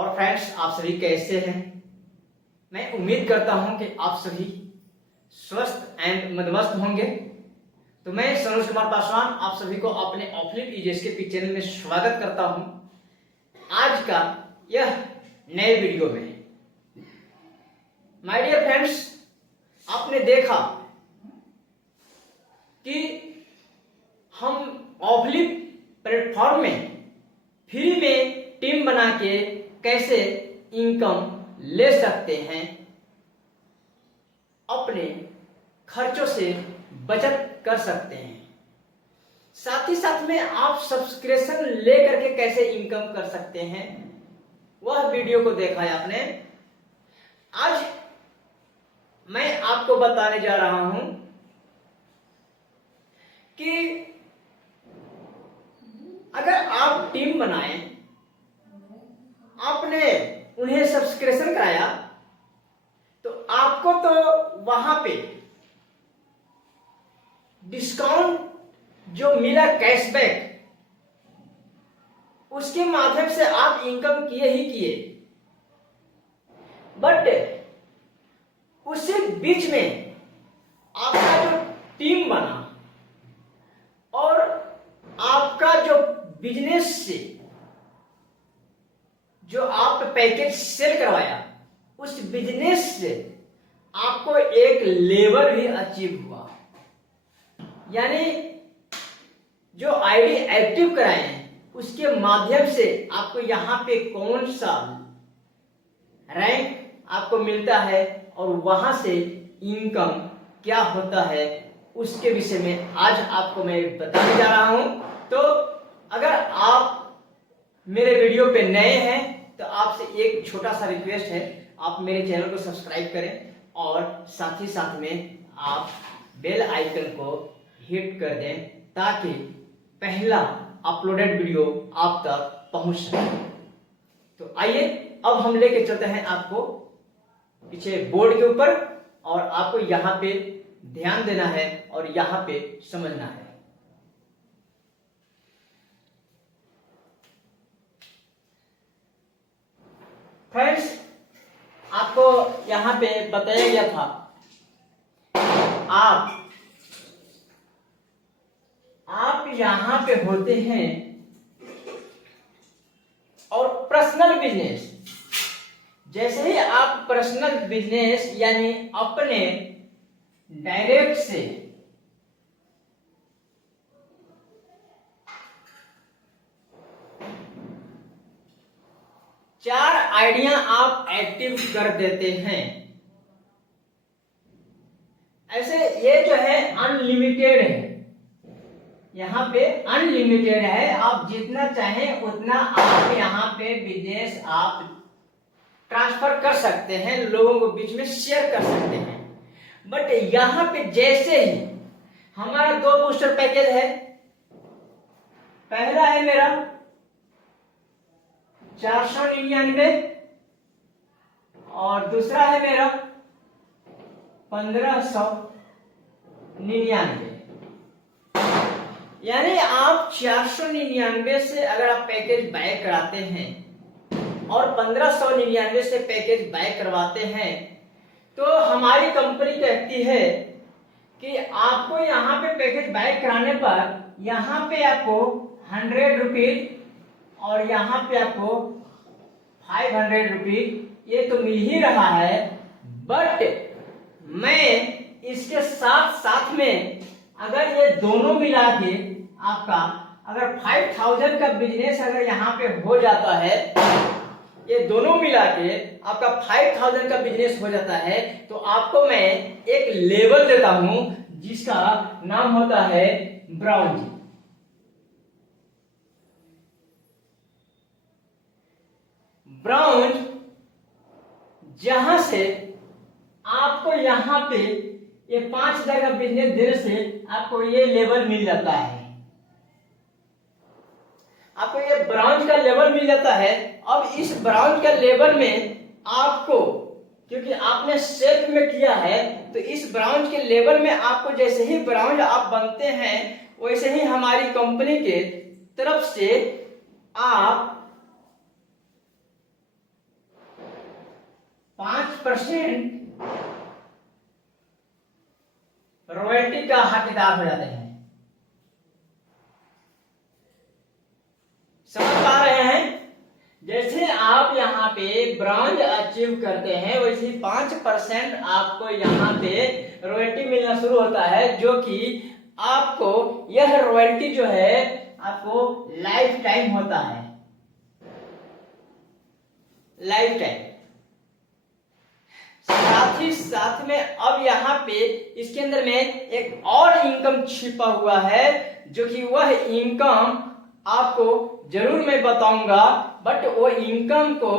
और फ्रेंड्स, आप सभी कैसे हैं? मैं उम्मीद करता हूं कि आप सभी स्वस्थ एंड मदमस्त होंगे। तो मैं सनोज कुमार पासवान आप सभी को अपने ऑफलिप ईजेएसके चैनल में स्वागत करता हूं। आज का यह नए वीडियो में माय डियर फ्रेंड्स, आपने देखा कि हम ऑफलिप प्लेटफॉर्म में फ्री में टीम बना के कैसे इनकम ले सकते हैं, अपने खर्चों से बचत कर सकते हैं, साथ ही साथ में आप सब्सक्रिप्शन ले करके कैसे इनकम कर सकते हैं, वह वीडियो को देखा है आपने। आज मैं आपको बताने जा रहा हूं कि अगर आप टीम बनाएं, आपने उन्हें सब्सक्रिप्शन कराया, तो आपको तो वहां पे डिस्काउंट जो मिला, कैशबैक, उसके माध्यम से आप इनकम किए ही किए। बट उसी बीच में आपका जो टीम बना और आपका जो बिजनेस से जो आप पैकेज सेल करवाया, उस बिजनेस से आपको एक लेवल भी अचीव हुआ। यानी जो आईडी एक्टिव कराए हैं, उसके माध्यम से आपको यहां पे कौन सा रैंक आपको मिलता है और वहां से इनकम क्या होता है, उसके विषय में आज आपको मैं बताने जा रहा हूं। तो अगर आप मेरे वीडियो पे नए हैं तो आपसे एक छोटा सा रिक्वेस्ट है, आप मेरे चैनल को सब्सक्राइब करें और साथ ही साथ में आप बेल आइकन को हिट कर दें ताकि पहला अपलोडेड वीडियो आप तक पहुंच सके। तो आइए अब हम लेके चलते हैं आपको पीछे बोर्ड के ऊपर, और आपको यहां पे ध्यान देना है और यहां पे समझना है। फ्रेंड्स, आपको यहां पे बताया गया था आप यहां पे होते हैं और पर्सनल बिजनेस। जैसे ही आप पर्सनल बिजनेस यानी अपने डायरेक्ट से चार आइडिया आप एक्टिव कर देते हैं, ऐसे ये जो है अनलिमिटेड है, यहाँ पे अनलिमिटेड है। आप जितना चाहें उतना आप यहाँ पे बिजनेस आप ट्रांसफर कर सकते हैं, लोगों को बीच में शेयर कर सकते हैं। बट यहाँ पे जैसे ही हमारा दो बूस्टर पैकेज है, पहला है मेरा 499 और दूसरा है मेरा 1599। यानी आप 499 से अगर आप पैकेज बाय कराते हैं और 1599 से पैकेज बाय करवाते हैं, तो हमारी कंपनी कहती है कि आपको यहाँ पे पैकेज बाय कराने पर यहाँ पे आपको 100 रुपीज और यहाँ पे आपको 500 रुपीज ये तो मिल ही रहा है। बट मैं इसके साथ साथ में अगर ये दोनों मिला के आपका अगर 5000 का बिजनेस अगर यहाँ पे हो जाता है, ये दोनों मिला के आपका 5000 का बिजनेस हो जाता है, तो आपको मैं एक लेवल देता हूं जिसका नाम होता है ब्राउन। ब्राउन, जहां से आपको यहां पे ये 5000 का बिजनेस देने से आपको ये लेवल मिल जाता है, आपको ये ब्राउन का लेवल मिल जाता है। अब इस ब्राउन का लेवल में आपको, क्योंकि आपने सेल्फ में किया है, तो इस ब्राउन के लेवल में आपको जैसे ही ब्राउन आप बनते हैं, वैसे ही हमारी कंपनी के तरफ से आप 5% रॉयल्टी का हकदार हो जाते हैं। समझ पा रहे हैं? जैसे आप यहाँ पे ब्रॉन्ज अचीव करते हैं वैसे ही 5% आपको यहाँ पे रॉयल्टी मिलना शुरू होता है, जो कि आपको यह रॉयल्टी जो है आपको लाइफ टाइम होता है, लाइफ टाइम। साथ ही साथ में अब यहाँ पे इसके अंदर में एक और इनकम छिपा हुआ है, जो कि वह इनकम आपको जरूर मैं बताऊंगा, बट वो इनकम को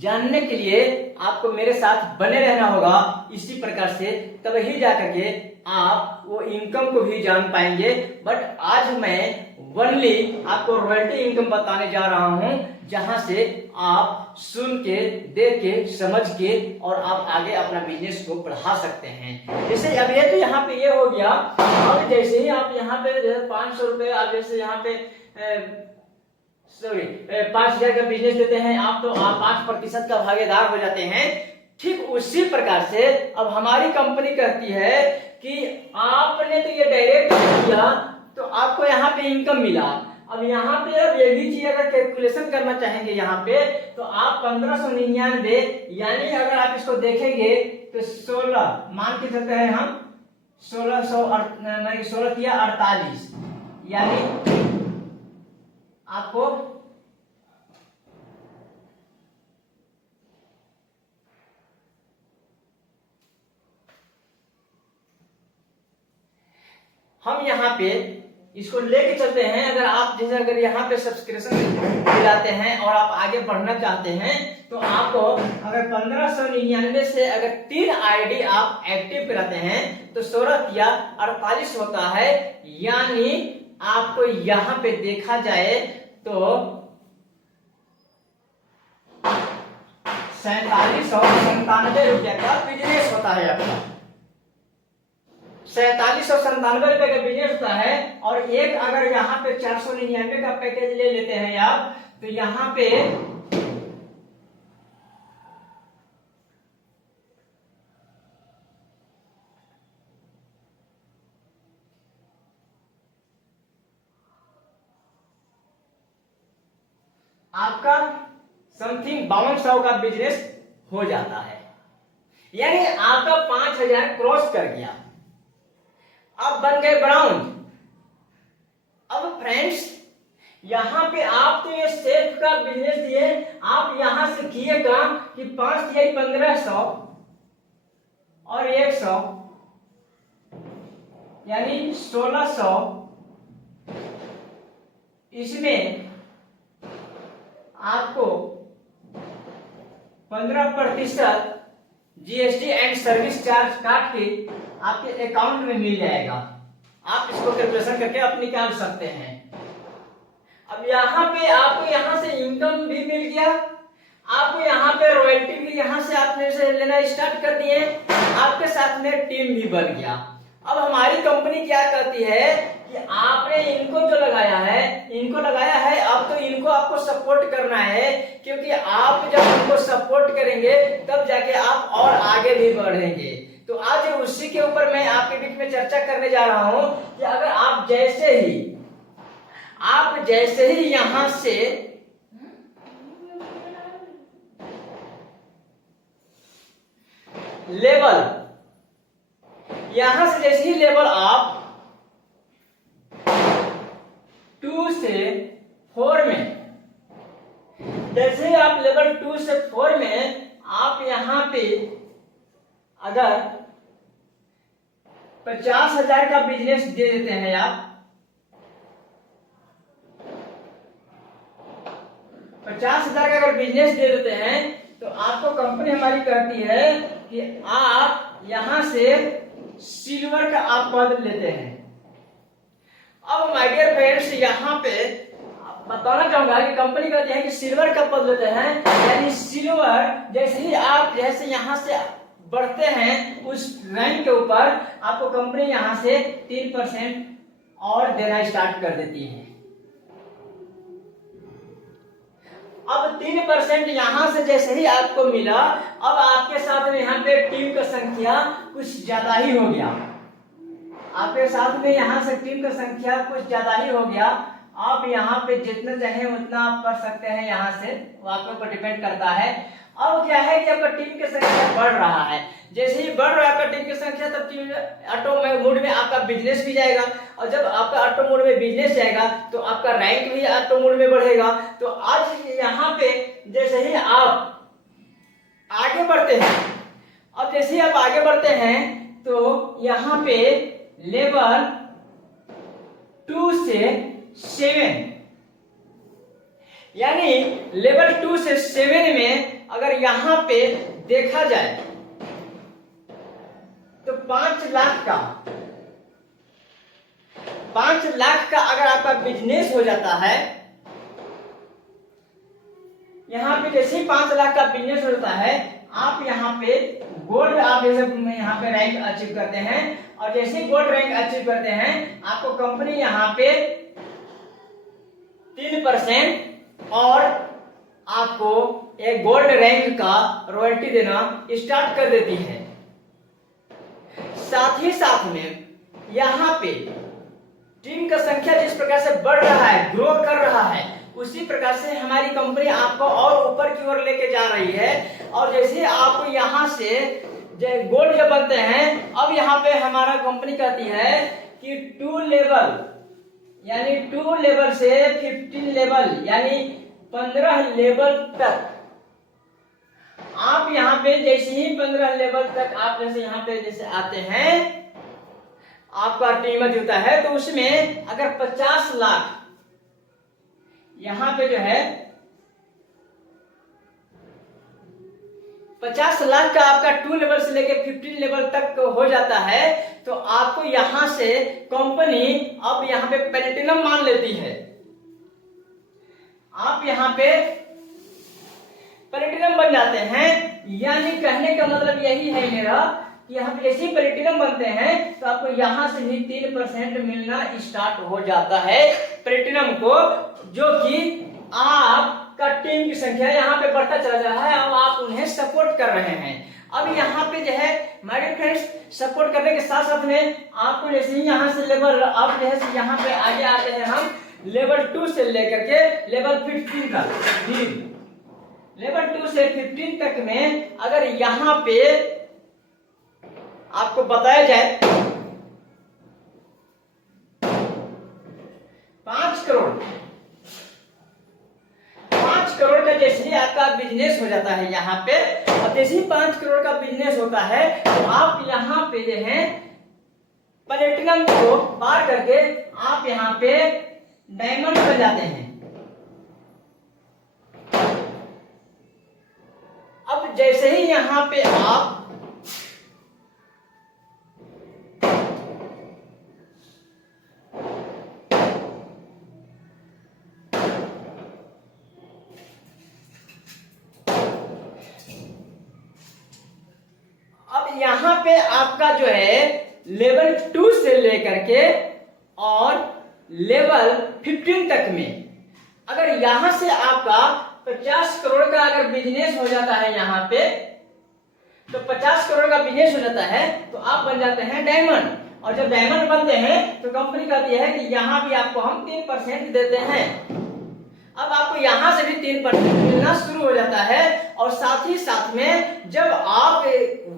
जानने के लिए आपको मेरे साथ बने रहना होगा। इसी प्रकार से तब ही जाकर के आप वो इनकम को भी जान पाएंगे। बट आज मैं ओनली आपको रॉयल्टी इनकम बताने जा रहा हूं, जहां से आप सुन के, देख के, समझ के और आप आगे अपना बिजनेस को बढ़ा सकते हैं। जैसे अब ये तो यहाँ पे ये हो गया। अब जैसे ही आप यहाँ पे 500 रुपए, आप जैसे यहाँ पे 5,000 का बिजनेस देते हैं आप, तो आप 5% का भागीदार हो जाते हैं। ठीक उसी प्रकार से अब हमारी कंपनी कहती है कि आपने तो ये डायरेक्ट किया तो आपको यहाँ पे इनकम मिला। अब यहाँ पे अब ये भी चीज अगर कैलकुलेशन करना चाहेंगे यहाँ पे, तो आप 1599 यानी अगर आप इसको देखेंगे तो 16 मान के चलते हैं हम 16 यानी आपको हम यहाँ पे इसको लेके चलते हैं। अगर आप जैसे अगर यहाँ पे सब्सक्रिप्शन दिलाते हैं और आप आगे बढ़ना चाहते हैं, तो आपको अगर 1599 से अगर 3 आईडी आप एक्टिव कराते हैं तो 16 होता है। यानी आपको यहाँ पे देखा जाए तो 4797 रुपया का बिजनेस होता है आपका। 4797 रुपए का बिजनेस होता है। और एक अगर यहाँ पे 499 का पैकेज ले लेते हैं आप, तो यहाँ पे आपका समथिंग 5200 का बिजनेस हो जाता है। यानी आपका 5000 क्रॉस कर गया, अब बन गए ब्राउन। अब फ्रेंड्स यहां पे आप तो ये सेल्फ का बिजनेस दिए, आप यहां से किए काम कि 5 या 1500 और 100 यानी 1600, इसमें आपको 15% जीएसटी एंड सर्विस चार्ज काट के आपके अकाउंट में मिल जाएगा। आप इसको कैलकुलेशन करके आप निकाल सकते हैं। अब यहाँ पे आपको यहाँ से इनकम भी मिल गया, आपको यहाँ पे रॉयल्टी भी यहाँ से आपने से लेना स्टार्ट कर दिए, आपके साथ में टीम भी बन गया। अब हमारी कंपनी क्या कहती है कि आपने इनको जो लगाया है, अब तो इनको आपको सपोर्ट करना है, क्योंकि आप जब इनको सपोर्ट करेंगे तब जाके आप और आगे भी बढ़ेंगे। तो आज उसी के ऊपर मैं आपके बीच में चर्चा करने जा रहा हूं कि अगर आप जैसे ही यहां से लेवल, यहां से जैसे ही लेवल आप 2 से 4 में, जैसे आप लेवल 2 से 4 में आप यहां पे अगर 50,000 का बिजनेस दे देते हैं, आप 50,000 का अगर बिजनेस दे देते हैं, तो आपको कंपनी हमारी कहती है कि आप यहां से सिल्वर का आप पद लेते हैं। अब माय डियर फ्रेंड्स यहाँ पे बताना चाहूंगा कि कंपनी कहती है कि सिल्वर का पद लेते हैं, यानी सिल्वर जैसे यहाँ से बढ़ते हैं उस रैंक के ऊपर आपको कंपनी यहाँ से 3% और देना स्टार्ट कर देती है। अब 3% यहां से जैसे ही आपको मिला, अब आपके साथ में यहाँ पे टीम का संख्या कुछ ज्यादा ही हो गया। आपके साथ में यहाँ से टीम का संख्या कुछ ज्यादा ही हो गया। आप यहाँ पे जितना चाहे उतना आप कर सकते हैं, यहाँ से वो आपके ऊपर डिपेंड करता है। अब क्या है कि आपका टीम की संख्या बढ़ रहा है, जैसे ही बढ़ रहा है आपका टीम की संख्या, तब टीम ऑटो मोड में आपका बिजनेस भी जाएगा, और जब आपका ऑटो मोड में बिजनेस जाएगा तो आपका रैंक भी ऑटो मोड में बढ़ेगा। तो आज यहाँ पे जैसे ही आप आगे बढ़ते हैं, अब जैसे ही आप आगे बढ़ते हैं तो यहाँ पे लेवल 2 से 7, यानी लेवल 2 से 7 में अगर यहां पे देखा जाए तो 5 लाख का अगर आपका बिजनेस हो जाता है, यहां पे जैसे ही 5 लाख का बिजनेस हो जाता है, आप यहां पे गोल्ड, आप जैसे यहाँ पे रैंक अचीव करते हैं, और जैसे ही गोल्ड रैंक अचीव करते हैं आपको कंपनी यहाँ पे 3% और आपको एक गोल्ड रैंक का रॉयल्टी देना स्टार्ट कर देती है। साथ ही साथ में यहाँ पे टीम का संख्या जिस प्रकार से बढ़ रहा है, ग्रो कर रहा है, उसी प्रकार से हमारी कंपनी आपको और ऊपर की ओर लेके जा रही है। और जैसे आपको यहाँ से गोल्ड जब बनते हैं, अब यहाँ पे हमारा कंपनी कहती है कि 2 लेवल, यानी 2 लेवल से 15 लेवल, यानी 15 लेवल तक आप यहाँ पे जैसे ही 15 लेवल तक आप जैसे यहाँ पे जैसे आते हैं, आपका टीम जुड़ता है, तो उसमें अगर 50 लाख यहाँ पे जो है 50 लाख का आपका 2 लेवल से लेके 15 लेवल तक हो जाता है, तो आपको यहां से कंपनी अब यहाँ पे प्लेटिनम मान लेती है। आप यहाँ पे प्लेटिनम बन जाते हैं, यानी कहने का मतलब यही है मेरा कि यहाँ पे जैसे प्लेटिनम बनते हैं तो आपको यहाँ से भी 3% मिलना स्टार्ट हो जाता है प्लेटिनम को, जो कि आपका टीम की संख्या यहाँ पे बढ़ता चला जा रहा है और आप उन्हें सपोर्ट कर रहे हैं। अब यहाँ पे जो है माय डियर फ्रेंड्स, सपोर्ट करने के साथ साथ में आपको जैसे ही यहाँ से लेवल आप जैसे यहाँ पे आगे आते हैं, हम लेवल 2 से लेकर के लेवल 15 तक, लेवल 2 से 15 तक में अगर यहाँ पे आपको बताया जाए 5 करोड़ का जैसे ही आपका बिजनेस हो जाता है यहाँ पे, और जैसे ही 5 करोड़ का बिजनेस होता है तो आप यहाँ पे जो है प्लेटिनम को पार करके आप यहाँ पे डायमंड बन जाते हैं। अब जैसे ही यहाँ पे आप यहाँ पे आपका जो है लेवल 2 से लेकर के और लेवल 15 तक में अगर यहां से आपका 50 करोड़ का अगर बिजनेस हो जाता है यहाँ पे, तो 50 करोड़ का बिजनेस हो जाता है तो आप बन जाते हैं डायमंड। और जब डायमंड बनते हैं तो कंपनी कहती है कि यहाँ भी आपको हम 3% देते हैं। अब आपको यहां से भी 3% मिलना शुरू हो जाता है। और साथ ही साथ में जब आप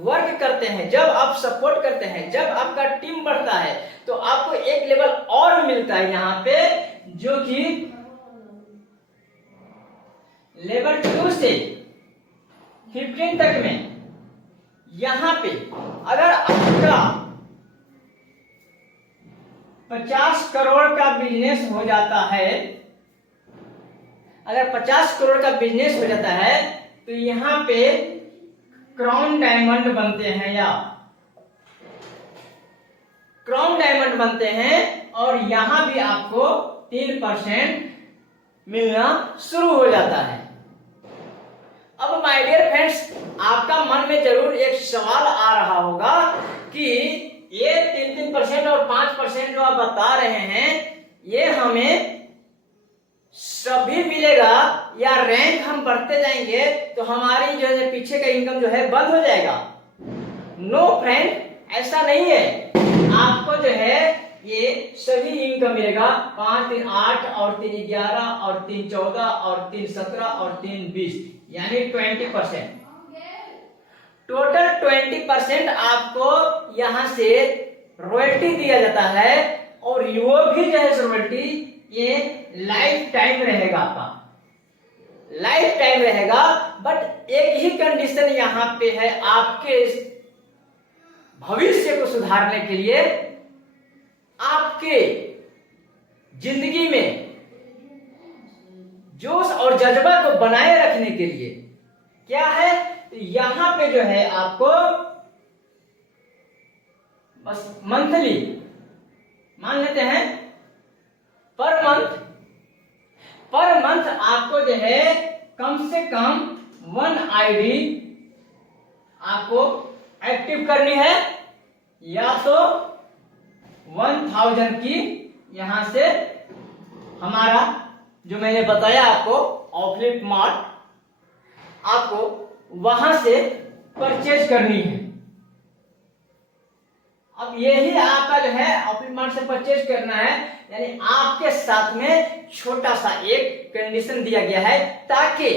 वर्क करते हैं, जब आप सपोर्ट करते हैं, जब आपका टीम बढ़ता है, तो आपको एक लेवल और मिलता है यहाँ पे, जो कि लेवल 2 से 15 तक में यहाँ पे अगर आपका 50 करोड़ का बिजनेस हो जाता है, अगर 50 करोड़ का बिजनेस हो जाता है तो यहाँ पे क्राउन डायमंड बनते हैं या क्राउन डायमंड बनते हैं और यहां भी आपको 3% मिलना शुरू हो जाता है। अब माय डियर फ्रेंड्स, आपका मन में जरूर एक सवाल आ रहा होगा कि ये 3% और 5% जो आप बता रहे हैं, ये हमें सभी मिलेगा या रैंक हम बढ़ते जाएंगे तो हमारी जो है पीछे का इनकम जो है बंद हो जाएगा। नो फ्रेंड, ऐसा नहीं है। आपको जो है ये सभी इनकम मिलेगा। 5 3 8 और 3 11 और 3 14 और 3 17 और 3 20 यानी 20%। टोटल 20% आपको यहां से रॉयल्टी दिया जाता है और वो भी जो है रॉयल्टी ये लाइफ टाइम रहेगा, आपका लाइफ टाइम रहेगा। बट एक ही कंडीशन यहां पे है, आपके भविष्य को सुधारने के लिए, आपके जिंदगी में जोश और जज्बा को बनाए रखने के लिए क्या है, यहां पे जो है आपको बस मंथली मान लेते हैं, पर मंथ आपको जो है कम से कम 1 आईडी आपको एक्टिव करनी है, या तो 1000 की यहां से हमारा जो मैंने बताया आपको ऑफलिट मार्ट, आपको वहां से परचेज करनी है। अब यही आपका जो है ऑफलिट मार्ट से परचेज करना है, यानी आपके साथ में छोटा सा एक कंडीशन दिया गया है ताकि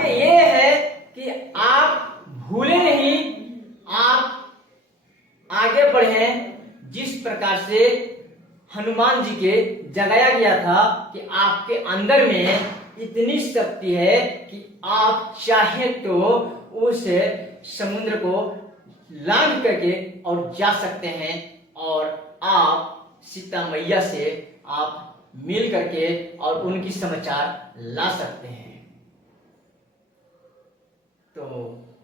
ये है कि आप भूले नहीं, आप आगे बढ़े। जिस प्रकार से हनुमान जी के जगाया गया था कि आपके अंदर में इतनी शक्ति है कि आप चाहे तो उस समुद्र को लांघ करके और जा सकते हैं और आप सीता मैया से आप मिल करके और उनकी समाचार ला सकते हैं। तो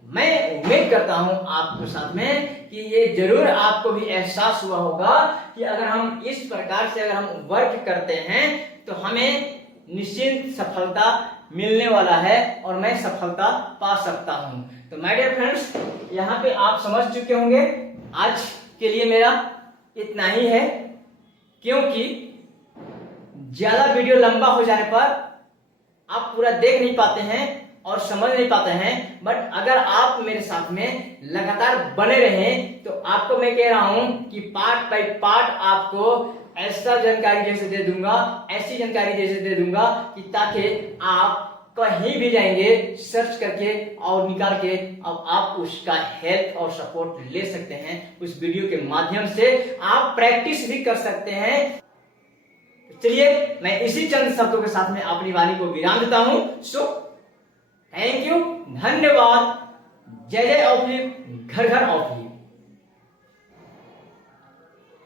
मैं उम्मीद करता हूं आपके साथ में कि ये जरूर आपको भी एहसास हुआ होगा कि अगर हम इस प्रकार से अगर हम वर्क करते हैं तो हमें निश्चित सफलता मिलने वाला है और मैं सफलता पा सकता हूं। तो माय डियर फ्रेंड्स, यहाँ पे आप समझ चुके होंगे। आज के लिए मेरा इतना ही है, क्योंकि ज्यादा वीडियो लंबा हो जाने पर आप पूरा देख नहीं पाते हैं और समझ नहीं पाते हैं। बट अगर आप मेरे साथ में लगातार बने रहें तो आपको मैं कह रहा हूं कि पार्ट बाय पार्ट आपको ऐसा जानकारी जैसे दे दूंगा, ऐसी जानकारी जैसे दे दूंगा कि ताकि आप कहीं भी जाएंगे सर्च करके और निकाल के अब आप उसका हेल्प और सपोर्ट ले सकते हैं। उस वीडियो के माध्यम से आप प्रैक्टिस भी कर सकते हैं। चलिए मैं इसी चंद शब्दों के साथ में अपनी वाणी को विराम देता हूं। सो थैंक यू, धन्यवाद। जय जय ऑफलिट, घर घर ऑफलिट।